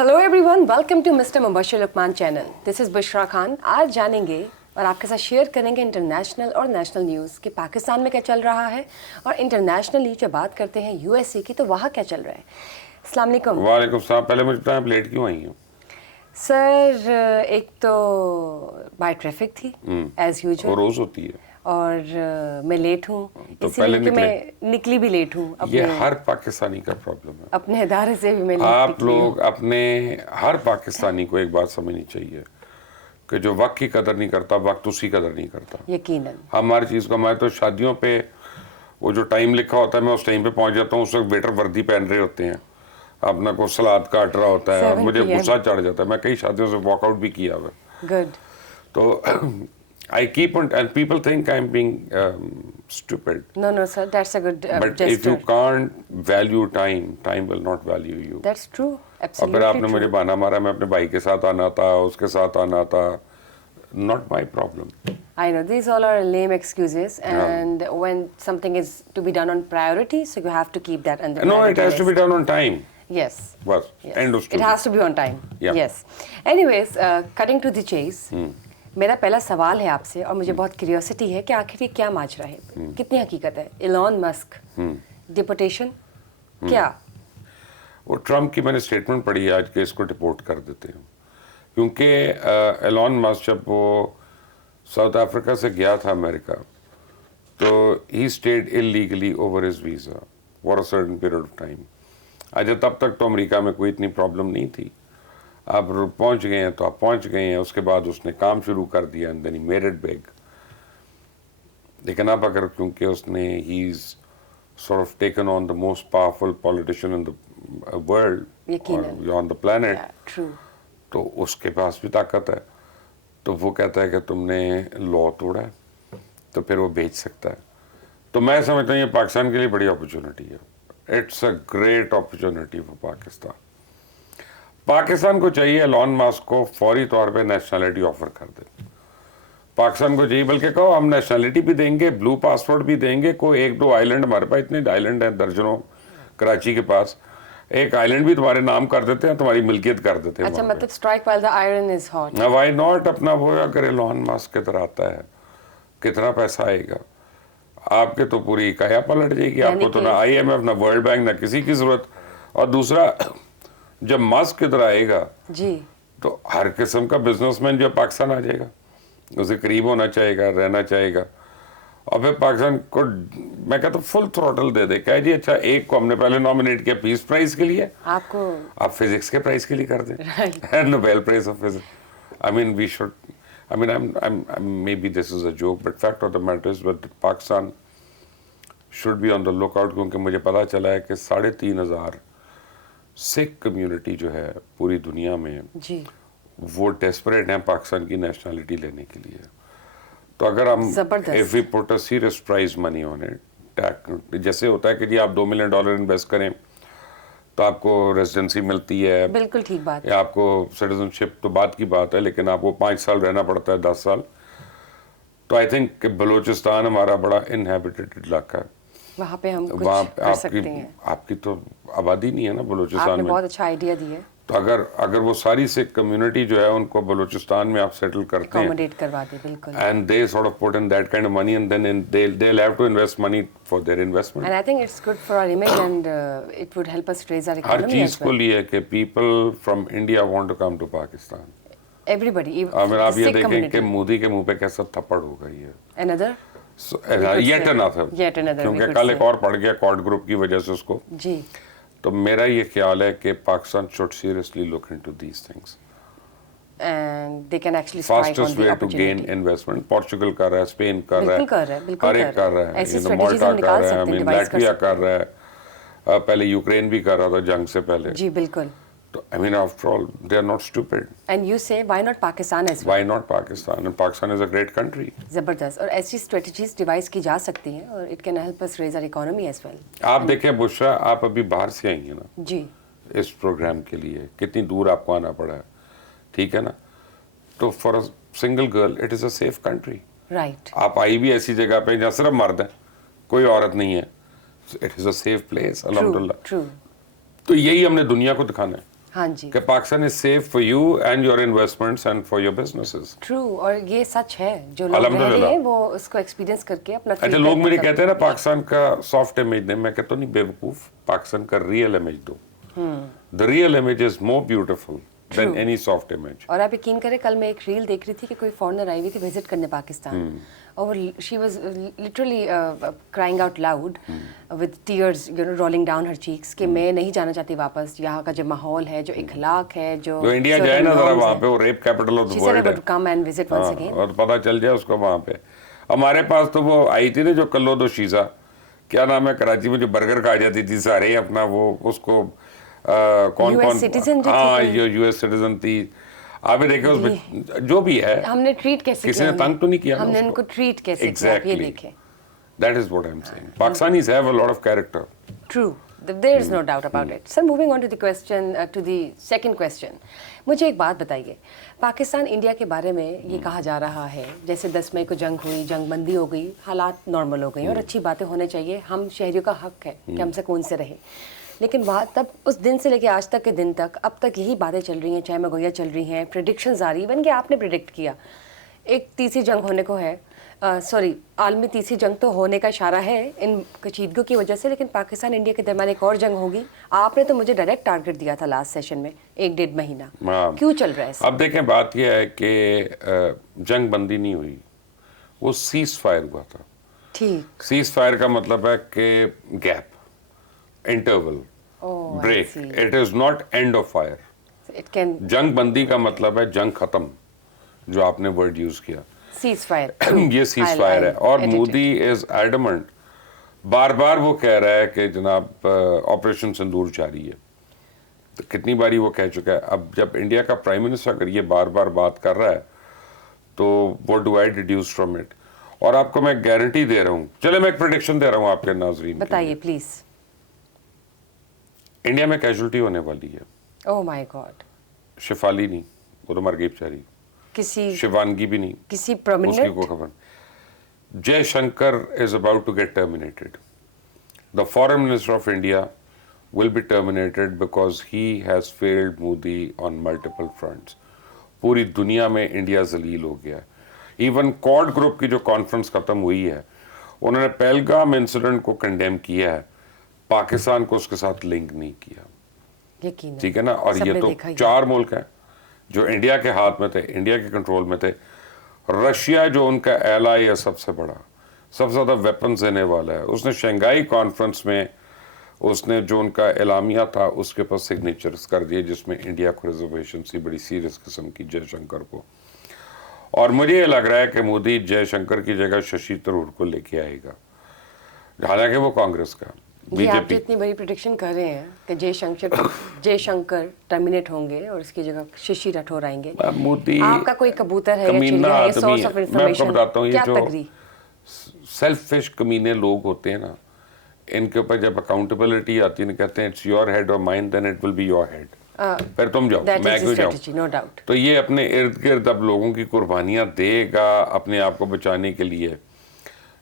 Hello everyone, welcome to mister Mubashir Luqman channel. This is Bushra Khan. आज जानेंगे और आपके साथ शेयर करेंगे इंटरनेशनल और नेशनल न्यूज़ कि पाकिस्तान में क्या चल रहा है, और इंटरनेशनली जब बात करते हैं यूएसए की तो वहाँ क्या चल रहा है। अस्सलाम वालेकुम। वालेकुम सलाम। पहले मुझे बताएं, आप लेट क्यों आई हो? सर, एक तो बाय ट्रैफिक थी एज वो यूजुअल, रोज होती है। और मैं लेट हूँ, तो इसीलिए पहले कि मैं निकली भी लेट हूँ। ये अपने हर पाकिस्तानी का प्रॉब्लम है। अपने इदारे से भी मैं लेट आप निकली हूँ। लोग अपने हर पाकिस्तानी को एक बात समझनी चाहिए कि जो वक्त की कदर नहीं करता, वक्त उसकी कदर नहीं करता। यकीनन हमारी चीज़ को, हमारे तो शादियों पे वो जो टाइम लिखा होता है, मैं उस टाइम पे पहुंच जाता हूँ। उस वक्त वेटर वर्दी पहन रहे होते हैं, अपना को सलाद काट रहा होता है, और 7 मुझे PM गुस्सा चढ़ जाता है। मैं कई शादियों से वॉकआउट भी किया हुआ है। गुड। तो I keep on, and people think I'm being stupid. No, sir, that's a good But if you gesture. can't value time, time will not value you. That's true, और फिर absolutely आपने मुझे true. बहाना मारा, मैं अपने भाई के साथ आना था, उसके साथ आना था. Not my problem. I know these all are lame excuses, and when something is to be done on priority, so you have to keep that on the No, it priority has to be list. done on time. Yes. बस Yes. end of It story. has to be on time. Yeah. Yes. Anyways, cutting to the chase. मेरा पहला सवाल है आपसे, और मुझे बहुत curiosity है कि आखिर ये क्या माजरा है, कितनी हकीकत है। इलॉन मस्क डिपोटेशन क्या? वो ट्रम्प की मैंने स्टेटमेंट पढ़ी है आज के, इसको डिपोर्ट कर देते हैं। क्योंकि एलॉन मस्क जब वो साउथ अफ्रीका से गया था अमेरिका, तो he stayed illegally over his visa for a certain period of time. अच्छा, तब तक तो अमेरिका में कोई इतनी प्रॉब्लम नहीं थी। आप पहुंच गए हैं तो आप पहुंच गए हैं। उसके बाद उसने काम शुरू कर दिया, and then he made it big. लेकिन अब अगर, क्योंकि उसने he is sort of taken on the most powerful politician in the world, on the planet, true, तो उसके पास भी ताकत है। तो वो कहता है कि तुमने लॉ तोड़ा है, तो फिर वो बेच सकता है। तो मैं समझता हूँ ये पाकिस्तान के लिए बड़ी अपॉर्चुनिटी है। It's a great opportunity for Pakistan. Pakistan को चाहिए एलॉन मस्क को फौरी तौर पे नेशनलिटी ऑफर कर दे। पाकिस्तान को चाहिए, बल्कि कहो हम नेशनलिटी भी देंगे, ब्लू पासपोर्ट भी देंगे। कोई एक दो आइलैंड, हमारे पास इतने आइलैंड हैं दर्जनों, कराची के पास, एक आइलैंड भी तुम्हारे नाम कर देते हैं, तुम्हारी मिल्कियत कर देते हैं। अच्छा, मतलब strike while the iron is hot. Why not? अपना वो अगर एलॉन मस्क की तरह आता है, कितना पैसा आएगा आपके, तो पूरी काया पलट जाएगी। आपको तो ना IMF, ना वर्ल्ड बैंक, ना किसी की जरूरत। और दूसरा, जब मस्क इधर आएगा जी, तो हर किस्म का बिजनेसमैन जो पाकिस्तान आ जाएगा, उसे करीब होना चाहेगा, रहना चाहेगा। और फिर पाकिस्तान को मैं कहता हूँ फुल थ्रोटल दे दे। कह जी अच्छा, एक को हमने पहले नॉमिनेट किया पीस प्राइज के लिए, आपको आप फिजिक्स के प्राइज के लिए कर दें, Nobel prize of physics. I mean we should, I mean may be this is a joke, but fact of the matter is but Pakistan should be on the look out. क्योंकि मुझे पता चला है कि 3,500 सिख कम्युनिटी जो है पूरी दुनिया में जी, वो डेस्परेट हैं पाकिस्तान की नेशनलिटी लेने के लिए। तो अगर हम if we put a serious prize money on it, जैसे होता है कि जी आप $2 मिलियन इन्वेस्ट करें तो आपको रेजिडेंसी मिलती है, बिल्कुल ठीक बात है, या आपको सिटीजनशिप तो बात की बात है, लेकिन आपको 5 साल रहना पड़ता है, 10 साल। तो आई थिंक बलूचिस्तान हमारा बड़ा इनहेबिटेड इलाका है, वहाँ पे हम कुछ वहाँ कर सकते हैं। आपकी तो आबादी नहीं है ना बलूचिस्तान आपने में। बहुत अच्छा आइडिया दिया। तो अगर वो सारी सिख कम्युनिटी जो है उनको बलूचिस्तान में आप सेटल करते हैं, अकोमोडेट करवा दे, बिल्कुल। and they sort of put in that kind of money, and then they'll have to invest money for their investment. And I think it's good for our image, and it would help us raise our her economy चीज as को well. लिए कि people from India want to come to Pakistan. Everybody, even अगर आप the ये Sikh देखें कि community. Modi के मुंह पे कैसा थप्पड़ होगा ये। Another? Yet another. Yet another, we क्योंकि could कल एक say. और पड़ गया कॉर्ड ग्रुप की वजह से उसको। जी, तो मेरा ये ख्याल है कि Pakistan should seriously look into these things. and they can actually strike on Fastest the way to opportunity. gain investment. Portugal कर रहा है, स्पेन कर रहा है, बिल्कुल कर रहा है, बिल्कुल हर एक कर रहा है, ऐसी You know, strategies माल्टा हम कर निकाल रहा है, सकते हैं, devise कर लैटविया सकते कर रहा है, पहले यूक्रेन भी कर रहा था जंग से पहले। जी, बिल्कुल। तो I mean, after all, they are not stupid. And you say why not Pakistan as well? Why not Pakistan? And Pakistan is a great country. जबरदस्त, और ऐसी स्ट्रेटजीज डिवाइस की जा सकती हैं, और it can help us raise our economy as well. आप देखें बुशरा, आप अभी बाहर से आई हैं ना जी, इस प्रोग्राम के लिए, कितनी दूर आपको आना पड़ा है, ठीक है ना? तो for a single girl it is a safe country. Right, आप आई भी ऐसी जगह पे जहाँ सिर्फ मर्द है, कोई औरत नहीं है, it is a safe place, अल्हम्दुलिल्लाह। ट्रू। तो यही हमने दुनिया को दिखाना है। हाँ जी, कि Pakistan is safe for you and your investments and for your businesses. True, और ये सच है, जो लोग रह रहे अल्हम्दुलिल्लाह। हैं वो उसको एक्सपीरियंस करके अपना अच्छा, feel लोग करते मुझे हैं कहते हैं ना सब। पाकिस्तान का सॉफ्ट इमेज नहीं, मैं कहता हूँ नहीं बेवकूफ, पाकिस्तान का रियल इमेज दो। The real image is more beautiful then any soft image. और आप यकीन करें, कल मैं एक रील देख रही थी कि कोई फॉरेनर आई हुई थी विजिट करने पाकिस्तान, और she was literally crying out loud with tears rolling down her cheeks कि मैं नहीं जाना चाहती वापस, यहाँ का जो माहौल है, जो इखलाक है, जो इंडिया जाए ना जरा वहाँ पे, वो rape capital of the world है, come and visit once again. और पता चल जाए उसको वहाँ पे। हमारे पास तो वो आई थी ना जो कल्लो दो शीजा, क्या नाम है, कराची में जो बर्गर खा जाती थी सारे अपना, वो उसको कौन US कौन, citizen जो हाँ थी ये यूएस सिटीजन थी। आप देखे उसमें जो भी है, हमने ट्रीट कैसे किसी किया ने तंग तो नहीं किया ना हमने उसको। इनको ट्रीट कैसे किया, आप ये Exactly. देखें। That is what I'm saying. Pakistanis have a lot of character. True. There is no doubt about it. Sir, moving on to the question, to the second question. मुझे एक बात बताइए, पाकिस्तान इंडिया के बारे में ये कहा जा रहा है जैसे 10 मई को जंग हुई, जंग बंदी हो गई, हालात नॉर्मल हो गई और अच्छी बातें होने चाहिए, हम शहरियों का हक है कि हम सुकून से रहे। लेकिन वहाँ तब उस दिन से लेके आज तक के दिन तक अब तक यही बातें चल रही हैं, चाहे मगोइयाँ चल रही हैं, प्रिडिक्शंस आ रही, इवन कि आपने प्रिडिक्ट किया एक तीसरी जंग होने को है, सॉरी आलमी तीसरी जंग तो होने का इशारा है इन कशीदगियों की वजह से, लेकिन पाकिस्तान इंडिया के दरमियान एक और जंग होगी। आपने तो मुझे डायरेक्ट टारगेट दिया था लास्ट सेशन में 1-1.5 महीना, हाँ। क्यों चल रहा है ऐसा? अब देखें, बात यह है कि जंग बंदी नहीं हुई, वो सीज फायर हुआ था। ठीक, सीज फायर का मतलब है कि gap, interval, break. It is not end of fire. It can जंग बंदी का मतलब है जंग खत्म, जो आपने वर्ड यूज किया, सीज फायर। ये सीज फायर है। और मोदी इज एडमेंट, बार बार वो कह रहा है कि जनाब ऑपरेशन सिंदूर जारी है। तो कितनी बारी वो कह चुका है। अब जब इंडिया का प्राइम मिनिस्टर अगर ये बार बार बात कर रहा है तो what do I deduce from it? और आपको मैं गारंटी दे रहा हूँ, चले मैं एक प्रेडिक्शन दे रहा हूँ आपके नाजरीन, बताइए प्लीज। इंडिया में कैजुअलिटी होने वाली है। Oh my God. शिफाली नहीं, वो तो मर गई बेचारी। किसी शिवानगी भी नहीं, किसी उसकी प्रोमिनेंट को खबर। Jaishankar is about to get terminated. The foreign minister of India will be terminated because he has failed Modi on multiple fronts. पूरी दुनिया में इंडिया जलील हो गया। इवन क्वाड ग्रुप की जो कॉन्फ्रेंस खत्म हुई है, उन्होंने पहलगाम इंसिडेंट को कंडेम किया है, पाकिस्तान को उसके साथ लिंक नहीं किया। यकीन ठीक है ना। और सबने ये तो देखा ही है। 4 मुल्क हैं जो इंडिया के हाथ में थे, इंडिया के कंट्रोल में थे। रशिया जो उनका एलाई है सबसे बड़ा, सबसे ज़्यादा वेपन्स देने वाला है, उसने शंघाई कॉन्फ्रेंस में उसने जो उनका एलामिया था उसके पर सिग्नेचर्स कर दिए, जिसमें इंडिया को रिजर्वेशन थी बड़ी सीरियस किस्म की जयशंकर को। और मुझे ये लग रहा है कि मोदी जयशंकर की जगह शशि थरूर को लेके आएगा, हालांकि वो कांग्रेस का ये आप जो बीजेपी। इतनी बड़ी प्रिडिक्शन कर रहे हैं कि जयशंकर टर्मिनेट होंगे और इसकी जगह शशि राठौर आएंगे, मोदी आपका कोई कबूतर है या कमीना चिड़िया है, आदमी सोर्स है। ऑफ मैं आपको इंफॉर्मेशन बताता हूँ, ये क्या जो तगरी? सेल्फिश कमीने लोग होते हैं ना, इनके ऊपर जब अकाउंटेबिलिटी आती है ना, कहते हैं इट्स योर हेड और mine, then it will be your head. फिर तुम जाओ, मैं क्यों जाऊँ? No doubt. तो ये अपने इर्द गिर्द अब लोगों की कुर्बानियां देगा अपने आप को बचाने के लिए।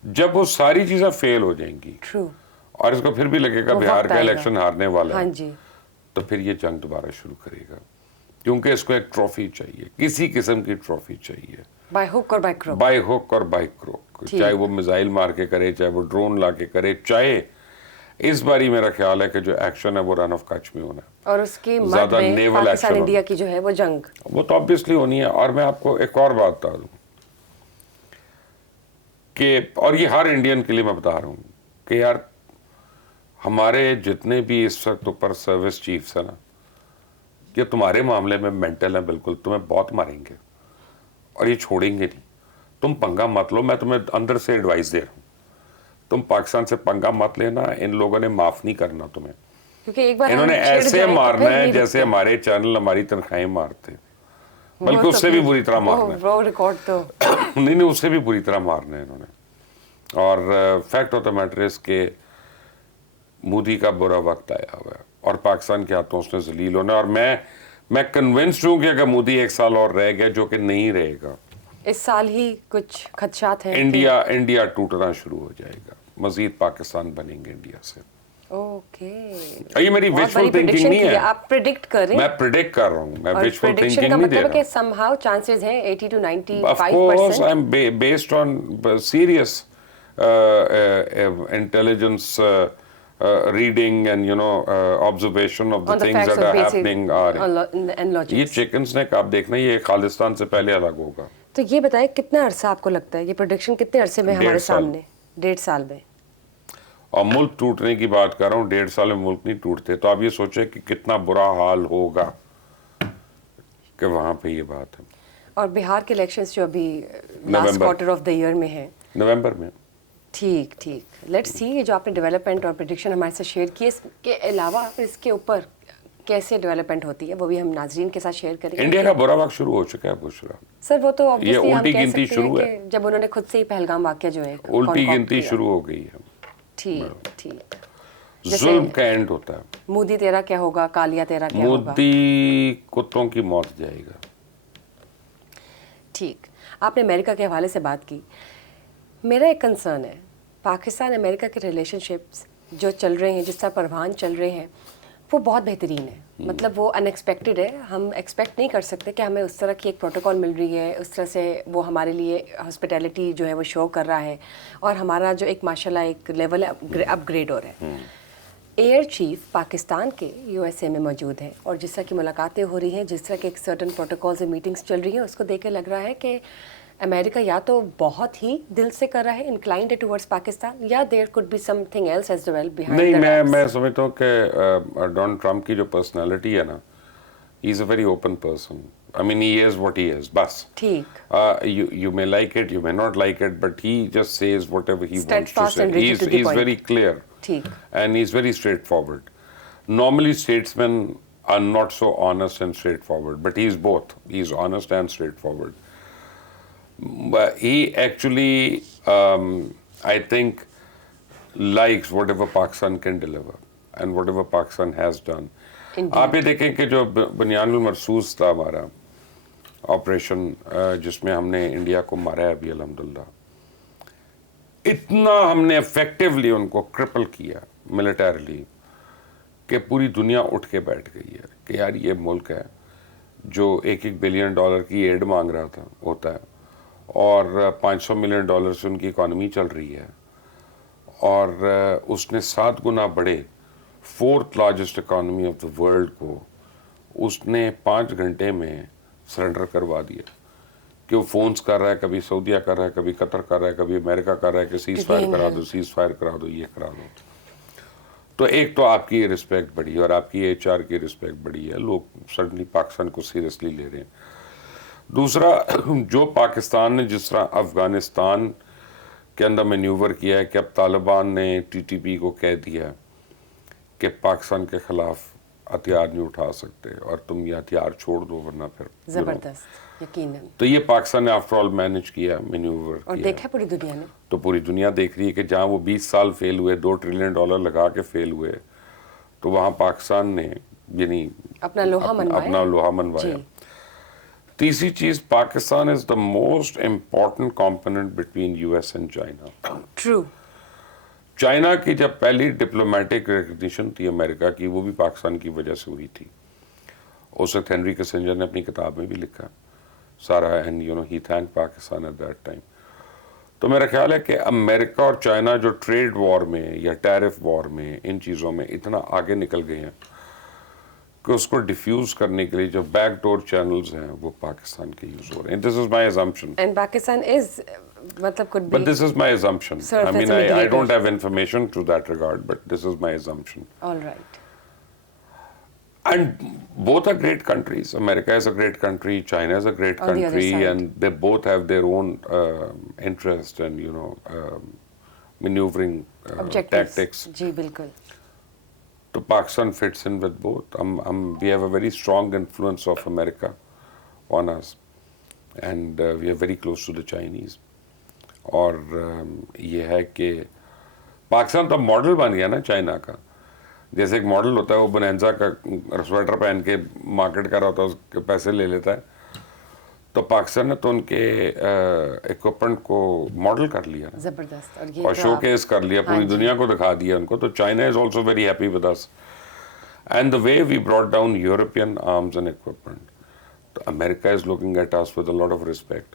जब वो सारी चीजें फेल हो जाएंगी ट्रू, और इसको फिर भी लगेगा वो बिहार वक्त का आएगा। इलेक्शन हारने वाला हाँ है, जी, तो फिर ये जंग दोबारा शुरू करेगा, क्योंकि इसको एक ट्रॉफी चाहिए, किसी किस्म की ट्रॉफी चाहिए, बाय हुक और बाय क्रुक। बाय हुक और बाय क्रोक। चाहे वो मिसाइल मार के करे, चाहे वो ड्रोन ला के करे, चाहे इस बारी मेरा ख्याल है कि जो एक्शन है वो रन ऑफ कच्छ में होना है। और उसकी मद ज्यादा में नेवल पाकिस्तान एक्शन इंडिया की जो है वो जंग, वो तो ऑब्वियसली होनी है। और मैं आपको एक और बात बता दूं कि, और ये हर इंडियन के लिए मैं बता रहा हूँ कि यार हमारे जितने भी इस वक्त ऊपर सर्विस चीफ्स है ना, ये तुम्हारे मामले में मेंटल है, बिल्कुल तुम्हें बहुत मारेंगे और ये छोड़ेंगे नहीं। तुम पंगा मत लो, मैं तुम्हें अंदर से एडवाइस दे रहा हूँ, तुम पाकिस्तान से पंगा मत लेना, इन लोगों ने माफ नहीं करना तुम्हें। क्योंकि एक बार इन्होंने हम छिड़ ऐसे जाएं तो मारना फिर है नहीं जैसे रुकते। हमारे चैनल हमारी तनख्वाहें मारते हैं, वो बल्कि तो उससे भी फिर- बुरी तरह मारना है। वो रिकॉर्ड तो नहीं, उससे भी बुरी तरह मारना है इन्होंने। और fact of the matter is के मोदी का बुरा वक्त आया हुआ है और पाकिस्तान के हाथों उसने जलील होना है। और मैं कन्विंस्ड हूँ कि अगर मोदी 1 साल और रह गया, जो कि नहीं रहेगा, इस साल ही कुछ खदशात हैं इंडिया टूटना शुरू हो जाएगा, मजीद पाकिस्तान बनेंगे इंडिया से। ओके, ये मेरी बहुत विजुअल बड़ी थिंकिंग prediction नहीं की है, आप प्रिडिक्ट कर रहे हैं, मैं प्रिडिक्ट कर रहा हूँ, मैं और विजुअल प्रिडिक्शन थिंकिंग का नहीं दे मतलब है रहा कि somehow chances हैं 80 to Of course, 95%. I'm based on serious intelligence, reading and observation of the On the things facts that of are basic happening are. and ये logics. चिकन्स ने आप देखना ये खालिस्तान से पहले अलग होगा। तो ये बताएं कितना अरसा आपको लगता है ये प्रोडिक्शन कितने अरसे में हमारे 1.5 साल। सामने? 1.5 साल में। और मुल्क टूटने की बात कर रहा हूँ, 1.5 साल में मुल्क नहीं टूटते। तो आप ये सोचें कि कितना बुरा हाल होगा कि वहाँ पे ये बात है। और बिहार के इलेक्शंस जो अभी last November. Quarter of the year में है, नवंबर में। ठीक ठीक, लेट्स सी ये जो आपने डेवलपमेंट और प्रेडिक्शन हमारे साथ शेयर की, इसके अलावा इसके ऊपर कैसे डेवलपमेंट होती है वो भी हम नाजरीन के साथ शेयर करेंगे। इंडिया का बुरा वक्त शुरू हो चुका है बुशरा। सर वो तो ऑब्वियसली हम उल्टी कह गिनती सकते शुरू हैं है। कि जब उन्होंने खुद से ही पहलगाम वाकया जो है उल्टी कॉन्कॉक्ट गिनती किया। शुरू हो गई है। ठीक ठीक, जुल्म का एंड होता है। मोदी तेरा क्या होगा, कालिया तेरा क्या होगा। मोदी कुत्तों की मौत जाएगा। ठीक, आपने अमेरिका के हवाले से बात की, मेरा एक कंसर्न है पाकिस्तान अमेरिका के रिलेशनशिप्स जो चल रहे हैं, जिस तरह परवान चल रहे हैं, वो बहुत बेहतरीन है। मतलब वो अनएक्सपेक्टेड है, हम एक्सपेक्ट नहीं कर सकते कि हमें उस तरह की एक प्रोटोकॉल मिल रही है, उस तरह से वो हमारे लिए हॉस्पिटैलिटी जो है वो शो कर रहा है, और हमारा जो एक माशाल्लाह एक लेवल अपग्रेड हो रहा है। एयर चीफ पाकिस्तान के यूएसए में मौजूद है, और जिस तरह की मुलाकातें हो रही हैं, जिस तरह के एक सर्टन प्रोटोकॉल्स और मीटिंग्स चल रही हैं, उसको देख के लग रहा है कि अमेरिका या तो बहुत ही दिल से कर रहा है, इंक्लाइंड टुवर्ड्स पाकिस्तान, या there could be something else as well behind नहीं, द मैं समझता हूँ कि डोनाल्ड ट्रम्प की जो पर्सनालिटी है ना, he is a very open person. I mean, he is what he is, बस। ठीक, You may like it, you may not like it, but he just says whatever he wants to Steadfast say. and rigid to the He's point. very clear, ठीक, and he's very straightforward. Normally, statesmen are not so honest and straightforward, but he's both. He's honest and straightforward. But he actually, I think, likes whatever Pakistan can deliver and whatever Pakistan has done. आप ये देखें कि जो बुनियानुल मरसूस था हमारा operation, जिसमें हमने India को मारा है अभी अल्हम्दुलिल्लाह, इतना हमने इफेक्टिवली उनको क्रिपल किया मिलिटरीली कि पूरी दुनिया उठ के बैठ गई है कि यार ये मुल्क है जो $1 बिलियन की एड मांग रहा था होता है, और $500 मिलियन से उनकी इकॉनमी चल रही है, और उसने 7 गुना बढ़े 4th largest economy of the world को उसने 5 घंटे में सरेंडर करवा दिया। कि वो फोन्स कर रहा है, कभी सऊदीया कर रहा है, कभी कतर कर रहा है, कभी अमेरिका कर रहा है कि सीज फायर करा दो, सीज फायर करा दो, ये करा दो। तो एक तो आपकी रिस्पेक्ट बढ़ी और आपकी HR की रिस्पेक्ट बढ़ी है, लोग सडनली पाकिस्तान को सीरियसली ले रहे हैं। दूसरा, जो पाकिस्तान ने जिस तरह अफगानिस्तान के अंदर मैन्यूवर किया है कि अब तालिबान ने TTP को कह दिया कि पाकिस्तान के खिलाफ हथियार नहीं उठा सकते और तुम ये हथियार छोड़ दो वरना फिर जबरदस्त, यकीनन। तो ये पाकिस्तान ने आफ्टर ऑल मैनेज किया, मैन्यूवर और किया। देखा पूरी दुनिया ने, तो पूरी दुनिया देख रही है कि जहाँ वो 20 साल फेल हुए, $2 ट्रिलियन लगा के फेल हुए, तो वहाँ पाकिस्तान ने यानी अपना लोहा मनवाया। तीसरी चीज, Pakistan is the most important component between US and China. True. China की जब पहली डिप्लोमेटिक रिकग्निशन थी अमेरिका की, वो भी पाकिस्तान की वजह से हुई थी। उस वक्त हेनरी किसिंजर ने अपनी किताब में भी लिखा सारा, and he thank Pakistan at that time. तो मेरा ख्याल है कि अमेरिका और चाइना जो ट्रेड वॉर में या टैरिफ वॉर में, इन चीज़ों में इतना आगे निकल गए हैं कि उसको डिफ्यूज करने के लिए जो बैकडोर चैनल्स हैं वो पाकिस्तान के यूज हो रहे हैं। This is my assumption. And Pakistan is मतलब could be But this is my assumption. Serve I mean, as a I mediator. don't have information to that regard, but this is my assumption. all right. And both are great countries. America is a great country. China is a great On the other country, side. and they both have their own interest and maneuvering Objectives. tactics. जी बिल्कुल। So Pakistan fits in with both. We have a very strong influence of America on us, and we are very close to the Chinese. और ये है कि पाकिस्तान तो model बन गया ना China का। जैसे एक मॉडल होता है, वो बोनेंजा का स्वेटर पहन के मार्केट कर रहा होता है, उसके पैसे ले लेता है। तो पाकिस्तान ने तो उनके इक्विपमेंट को मॉडल कर लिया ना, जबरदस्त। और ये और तो शो आप- केस कर लिया, पूरी दुनिया को दिखा दिया उनको. तो China is also very happy with us, and the way we brought down European arms and equipment. तो America is looking at us with a lot of respect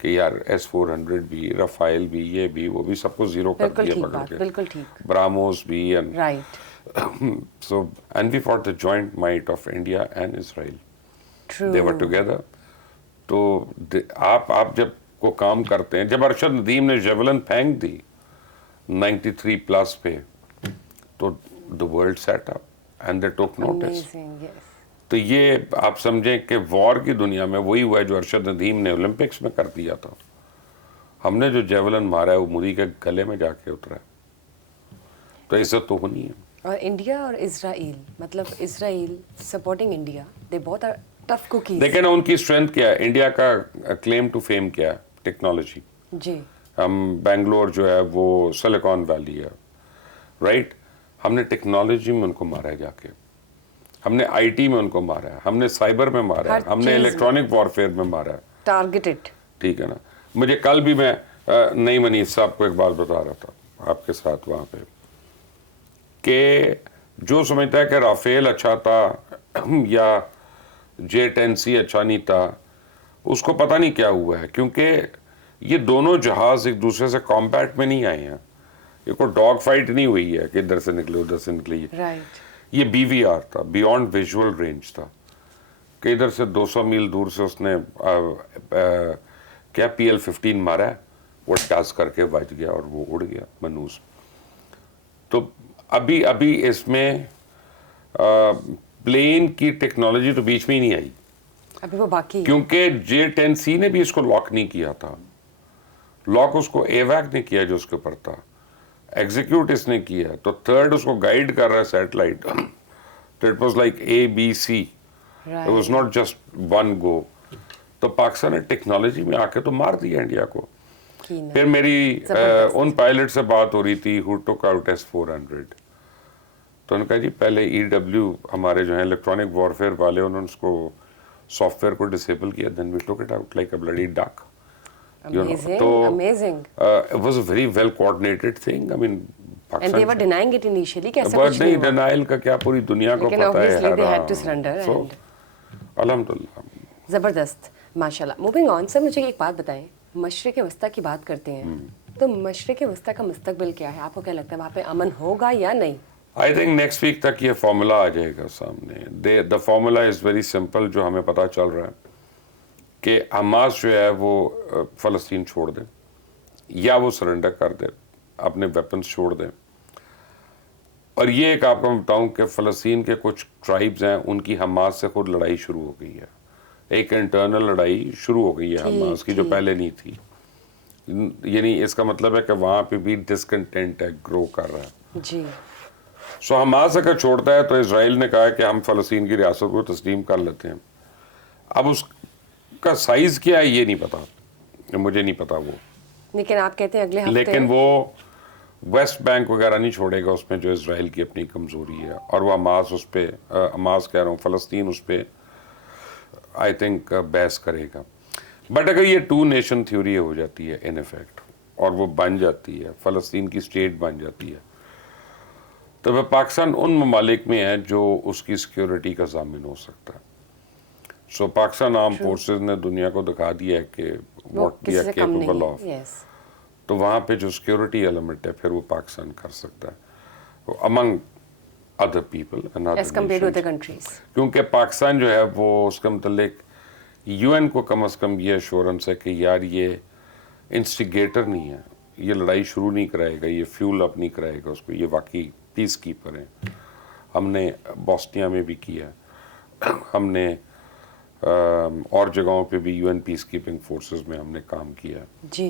कि यार S-400 भी, रफाइल भी, ये भी, वो भी, सबको जीरो कर बिल्कुल दिया ठीक पकड़ बात, के. बिल्कुल ठीक। ब्राह्मोस भी, and right, so and we fought the joint might of India and Israel. True. They were together. तो आप जब को काम करते हैं, जब अरशद नदीम ने जेवलिन फेंक दी 93 प्लस पे, तो the world set up and they took notice. Amazing, yes. तो ये आप समझें कि वॉर की दुनिया में वही हुआ है जो अरशद नदीम ने ओलंपिक्स में कर दिया था. हमने जो जेवलिन मारा है वो मोदी के गले में जाके उतरा है. तो इज्जत तो होनी है. और इंडिया और इजराइल, मतलब Israel supporting India, they both are tough cookies. देखें ना उनकी स्ट्रेंथ क्या है, इंडिया का क्लेम टू फेम क्या है, टेक्नोलॉजी. जी, हम बेंगलोर जो है वो सिलिकॉन वैली है, राइट. हमने टेक्नोलॉजी में उनको मारा है जाके, हमने आईटी में उनको मारा है, हमने साइबर में मारा है, हर हमने चीज़ में। इलेक्ट्रॉनिक वॉरफेयर में मारा है. टारगेटेड। ठीक है ना. मुझे कल भी मैं नई मनीष साहब को एक बात बता रहा था आपके साथ वहाँ पे, कि जो समझता है कि राफेल अच्छा था या J-10C अच्छा नहीं था, उसको पता नहीं क्या हुआ है. क्योंकि ये दोनों जहाज एक दूसरे से कॉम्बैट में नहीं आए हैं, ये कोई डॉग फाइट नहीं हुई है कि इधर से निकले उधर से निकले. राइट, ये BVR था, बियॉन्ड विजुअल रेंज था, कि इधर से 200 मील दूर से उसने क्या PL-15 मारा है, वो टच करके बच गया और वो उड़ गया मनूस. तो अभी अभी इसमें प्लेन की टेक्नोलॉजी तो बीच में ही नहीं आई, अभी वो बाकी है। क्योंकि J-10C ने भी इसको लॉक नहीं किया था. लॉक उसको AWAC ने किया जो उसके ऊपर था, एग्जीक्यूट इसने किया. तो थर्ड उसको गाइड कर रहा है सैटेलाइट. तो it was like ABC, it was not just one go. तो पाकिस्तान ने टेक्नोलॉजी में आके तो मार दिया इंडिया को. की ना। फिर मेरी जबरदस्त। उन पायलट से बात हो रही थी हु टुक आउट S-400. तो उन्होंने कहा जी पहले EW हमारे जो है इलेक्ट्रॉनिक वॉरफेयर वाले, उन्होंने उसको सॉफ्टवेयर को डिसेबल किया, then we took it out like a bloody duck. Amazing, तो amazing. it was a very well coordinated thing. I mean, And they were denying it initially कि ऐसा but कुछ नहीं, नहीं हुआ। डिनाइल का क्या, पूरी दुनिया को लेकिन पता है. obviously they had to हाँ. surrender So, and- अल्हम्दुलिल्लाह. ज़बरदस्त, माशाल्लाह। मूविंग ऑन सर, मुझे एक बात बताएं, मशरिक़ वस्ता की बात करते हैं, तो मशरिक़ वस्ता का मुस्तकबिल क्या है? आपको क्या लगता है वहाँ पे अमन होगा या नहीं? आई थिंक नेक्स्ट वीक तक ये फॉर्मूला आ जाएगा सामने. The formula is very simple, जो हमें पता चल रहा है कि हमास जो है वो फ़लस्तीन छोड़ दे, या वो सरेंडर कर दे, अपने वेपन्स छोड़ दें. और ये एक आपको मैं बताऊं कि फ़लस्तीन के कुछ ट्राइब्स हैं, उनकी हमास से खुद लड़ाई शुरू हो गई है. एक इंटरनल लड़ाई शुरू हो गई है हमास की, जो ठीक। पहले नहीं थी. यानी इसका मतलब है कि वहाँ पे भी डिसकंटेंट है, ग्रो कर रहा है. जी, सो हमास अगर छोड़ता है तो इजराइल ने कहा कि हम फ़लस्तीन की रियासत को तस्लीम कर लेते हैं. अब उसका साइज़ क्या है ये नहीं पता, मुझे नहीं पता वो. लेकिन आप कहते हैं अगले हफ्ते। लेकिन वो वेस्ट बैंक वगैरह नहीं छोड़ेगा उसमें, जो इजराइल की अपनी कमज़ोरी है. और वो हमास उस पर, हमास कह रहा हूँ, फ़लस्तीन उस पर आई थिंक बहस करेगा. बट अगर ये 2 नेशन थ्योरी हो जाती है इन इफेक्ट, और वो बन जाती है, फ़लस्तीन की स्टेट बन जाती है, तो वह पाकिस्तान उन ममालिक में है जो उसकी सिक्योरिटी का ज़ामिन हो सकता है. सो पाकिस्तान आर्म फोर्सेस ने दुनिया को दिखा दिया है कि वो व्हाट वी किसी आर से कम केपेबल नहीं ऑफ. है। यस, तो वहाँ पे जो सिक्योरिटी एलिमेंट है फिर वो पाकिस्तान कर सकता है among other people and as compare to other. Other countries. क्योंकि पाकिस्तान जो है वो उसके मतलब UN को कम से कम ये एश्योरेंस है कि यार ये इंस्टिगेटर नहीं है, ये लड़ाई शुरू नहीं कराएगा, ये फ्यूल अप नहीं कराएगा उसको, ये वाकई पीस कीपर है. हमने बॉस्निया में भी किया, हमने और जगहों पे भी UN पीस कीपिंग फोर्सेस में हमने काम किया. जी,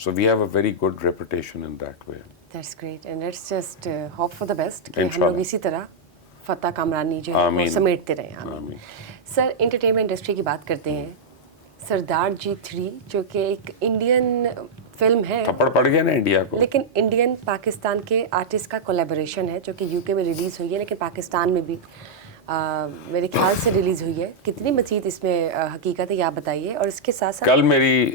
So we have a very good reputation in that way. That's great and let's just hope for the best कि हम इंशाल्लाह. लोग इसी तरह फतह कामरानी जो है वो आमीन. समेटते रहें. आमीन. आमीन. सर, एंटरटेनमेंट इंडस्ट्री की बात करते हैं. सरदार जी 3 जो कि एक इंडियन फिल्म है, थप्पड़ पड़ गया ना इंडिया को. लेकिन इंडियन पाकिस्तान के आर्टिस्ट का कोलैबोरेशन है जो कि UK में रिलीज़ हुई है, लेकिन पाकिस्तान में भी میرے خیال سے ریلیز ہوئی ہے. کتنی مزید اس میں حقیقت ہے یہ آپ بتائیے. اور اس کے ساتھ ساتھ کل میری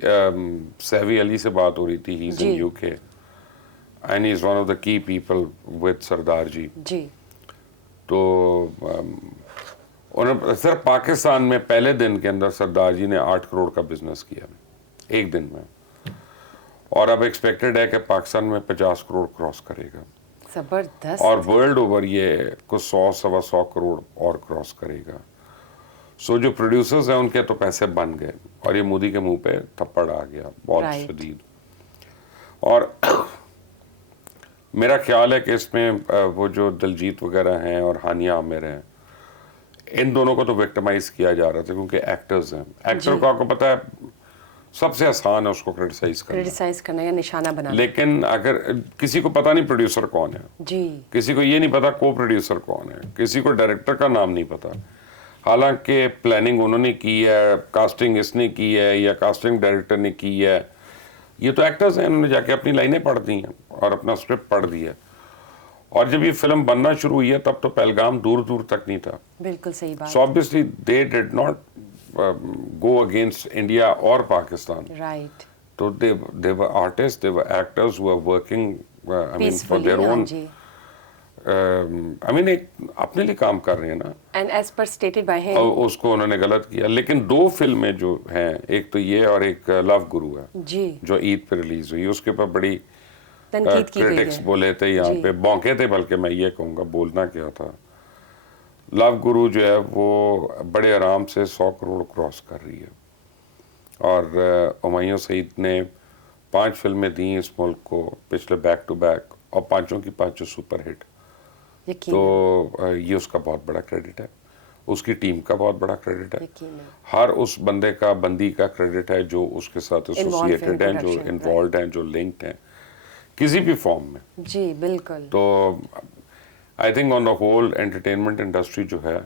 سیوی علی سے بات ہو رہی تھی. ہی از ان یو کے and he is one of the کی پیپل ود سردار جی. جی تو انہوں صرف پاکستان میں پہلے دن کے اندر سردار جی نے 8 کروڑ کا بزنس کیا ایک دن میں, اور اب ایکسپیکٹڈ ہے کہ پاکستان میں 50 کروڑ کراس کرے گا, زبردست. اور ورلڈ اوور یہ کچھ 100-125 کروڑ اور کراس کرے گا. سو جو پروڈیوسرز ہیں ان کے تو پیسے بن گئے, اور یہ مودی کے منہ پہ تھپڑ آ گیا بہت Right. شدید. اور میرا خیال ہے کہ اس میں وہ جو دلجیت وغیرہ ہیں اور ہانیہ عامر ہیں, ان دونوں کو تو وکٹمائز کیا جا رہا تھا کیونکہ ایکٹرز ہیں. ایکٹر کو آپ کو پتا ہے سب سے آسان ہے اس کو کرٹیسائز کرنا یا نشانہ بنانا. لیکن اگر کسی کو پتا نہیں پروڈیوسر کون ہے, جی کسی کو یہ نہیں پتا کو پروڈیوسر کون ہے, کسی کو ڈائریکٹر کا نام نہیں پتا, حالانکہ پلاننگ انہوں نے کی ہے, کاسٹنگ اس نے کی ہے یا کاسٹنگ ڈائریکٹر نے کی ہے. یہ تو ایکٹرز ہیں, انہوں نے جا کے اپنی لائنیں پڑھ دی ہیں اور اپنا اسکرپٹ پڑھ دی ہے. اور جب یہ فلم بننا شروع ہوئی ہے تب تو پہلگام دور دور تک نہیں تھا. بالکل صحیح بات. سو obviously they did not go against India or Pakistan. Right. So they were artists, they were actors who were working I mean for their own جی. I mean ایک اپنے لیے کام کر رہے ہیں نا. And as per stated by ہم. اور اس کو انہوں نے غلط کیا. لیکن 2 فلمیں جو ہیں, ایک تو یہ اور ایک لو گرو ہے جی جو عید پہ ریلیز ہوئی, اس کے اوپر بڑی تنقید کی گئی کرٹکس ہے. بولے تھے یہاں پہ, بونکے تھے بلکہ میں یہ کہوں گا, بولنا کیا تھا. لو گرو جو ہے وہ بڑے آرام سے 100 کروڑ کراس کر رہی ہے, اور ہمایوں سعید نے 5 فلمیں دیں اس ملک کو پچھلے بیک ٹو بیک, اور 5 کی 5 سپر ہٹ. یقین تو یہ اس کا بہت بڑا کریڈٹ ہے, اس کی ٹیم کا بہت بڑا کریڈٹ ہے, یقین ہے. ہر اس بندے کا بندی کا کریڈٹ ہے جو اس کے ساتھ ایسوسیٹڈ ہیں, جو انوالوڈ ہیں, جو لنکڈ ہیں کسی بھی فارم میں. جی بالکل. تو I think on the whole entertainment industry جو ہے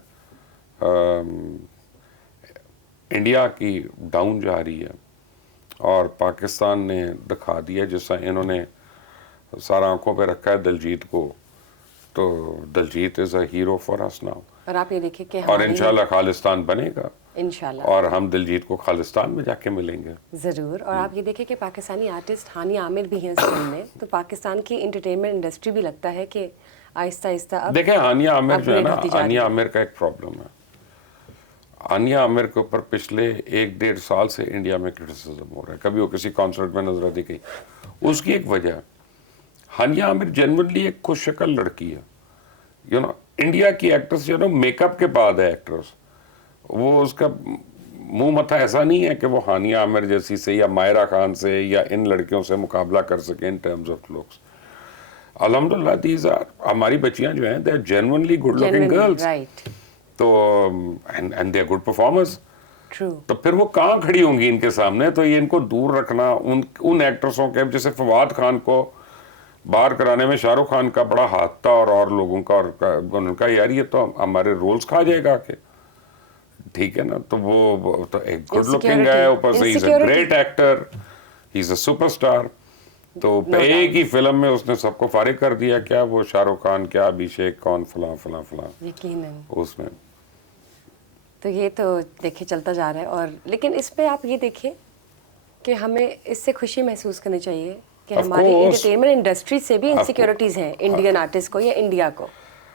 انڈیا کی ڈاؤن جا رہی ہے, اور پاکستان نے دکھا دیا جیسا انہوں نے سارا آنکھوں پہ رکھا ہے دلجیت کو, تو Diljit is a hero for us now. اور آپ یہ دیکھیں کہ اور انشاءاللہ خالستان بنے گا, انشاءاللہ, اور ہم دلجیت کو خالستان میں جا کے ملیں گے ضرور. اور آپ یہ دیکھیں کہ پاکستانی آرٹسٹ ہانیہ عامر بھی ہیں اس فلم میں, تو پاکستان کی انٹرٹینمنٹ انڈسٹری بھی لگتا ہے کہ آہستہ آہستہ اب دیکھیں ہانیہ عامر جو ہے نا, upgrade ہوتی جا رہی ہانیہ ہے. عامر کا ایک پرابلم ہے. ہانیہ عامر کے اوپر پچھلے 1-1.5 سال سے انڈیا میں کرٹیسزم ہو رہا ہے. کبھی وہ کسی کانسرٹ میں نظر آتی, گئی اس کی ایک وجہ, ہانیہ عامر جنرلی ایک خوش شکل لڑکی ہے. یو نو انڈیا کی ایکٹرس جو ہے نا میک اپ کے بعد ہے ایکٹرس, وہ اس کا منہ متھا ایسا نہیں ہے کہ وہ ہانیہ عامر جیسی سے یا مائرہ خان سے یا ان لڑکیوں سے مقابلہ کر سکیں ان ٹرمز آف لکس. الحمدللہ دیز آر, ہماری بچیاں جو ہیں they are genuinely good looking girls, right. تو and they are good performers. True. تو پھر وہ کہاں کھڑی ہوں گی ان کے سامنے, تو یہ ان کو دور رکھنا ان ایکٹرسوں کے, جیسے فواد خان کو باہر کرانے میں شاہ رخ خان کا بڑا ہاتھ تھا, اور لوگوں کا, اور ان کا یار یہ تو ہمارے رولز کھا جائے گا کہ ٹھیک ہے نا. تو وہ تو ایک گڈ لکنگ ہے, اوپر سے has a great actor, has a super star. تو ایک ہی فلم میں اس نے سب کو فارغ کر دیا, کیا وہ شاہ رخ خان, کیا ابھیشیک, کون فلاں فلاں فلاں یقیناً. اس میں. تو یہ تو دیکھیں چلتا جا رہا ہے. اور لیکن اس پہ آپ یہ دیکھیں کہ ہمیں اس سے خوشی محسوس کرنی چاہیے کہ ہماری انٹرٹینمنٹ انڈسٹری سے بھی انسیکیورٹیز ہیں انڈین آرٹسٹ کو یا انڈیا کو.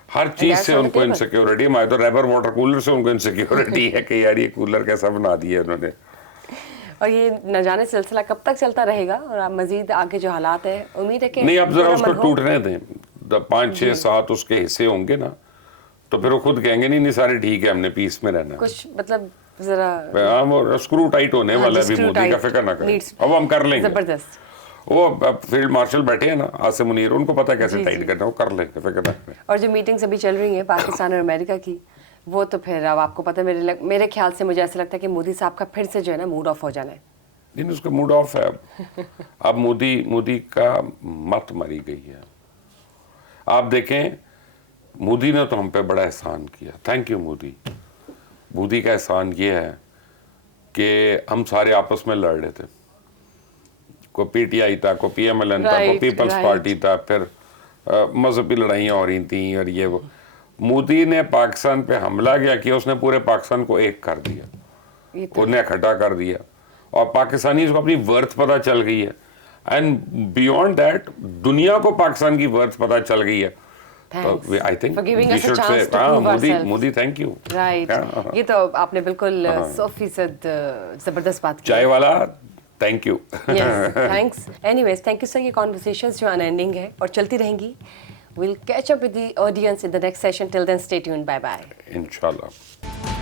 ہر چیز سے ان کو انسیکیورٹی, ہمارے تو ریبر واٹر کولر سے ان کو انسیکیورٹی ہے کہ یار یہ کولر کیسا بنا دیا انہوں نے. اور یہ نہ جانے سلسلہ کب تک چلتا رہے گا, اور مزید آگے جو حالات ہیں امید ہے کہ نہیں, اب ذرا اس کو ٹوٹنے دیں, 5-6-7 اس کے حصے ہوں گے نا, تو پھر وہ خود کہیں گے نہیں سارے ٹھیک ہے, ہم نے پیس میں رہنا. کچھ مطلب ذرا اسکرو ٹائٹ ہونے والا ہے, ابھی مودی کا فکر نہ کریں, اب ہم کر لیں گے. زبردست. وہ فیلڈ مارشل بیٹھے ہیں نا عاصم منیر, ان کو پتا کیسے ٹائٹ کرنا, وہ کر لیں گے, فکر نہ کریں. اور جو میٹنگز ابھی چل رہی ہیں پاکستان اور امریکہ کی, وہ تو پھر اب آپ کو پتہ ہے, میرے خیال سے مجھے ایسا لگتا ہے کہ مودی صاحب کا پھر سے جو ہے نا موڈ آف ہو جانا ہے. نہیں, اس کا موڈ آف ہے اب مودی کا مت مری گئی ہے. آپ دیکھیں مودی نے تو ہم پہ بڑا احسان کیا, تھینک یو مودی. مودی کا احسان یہ ہے کہ ہم سارے آپس میں لڑ رہے تھے, کوئی پی ٹی آئی تھا, کوئی پی ایم ایل این تھا, کوئی پیپلز پارٹی تھا, پھر مذہبی لڑائیاں ہو رہی تھیں اور یہ وہ, मोदी ने पाकिस्तान पे हमला क्या किया, उसने पूरे पाकिस्तान को एक कर दिया, ये तो उन्हें इकट्ठा कर दिया, और पाकिस्तानी को अपनी वर्थ पता चल गई है, एंड बियॉन्ड दैट दुनिया को पाकिस्तान की वर्थ पता चल गई है. Thanks तो I think for giving we us a should chance से to prove Modi ourselves. Modi thank you. Right ये तो आपने बिल्कुल 100% जबरदस्त बात की. चाय वाला thank you. Yes, thanks. Anyways, thank you sir. ये conversations जो unending है और चलती रहेंगी. We'll catch up with the audience in the next session. Till then, stay tuned. Bye bye. इंशाल्लाह.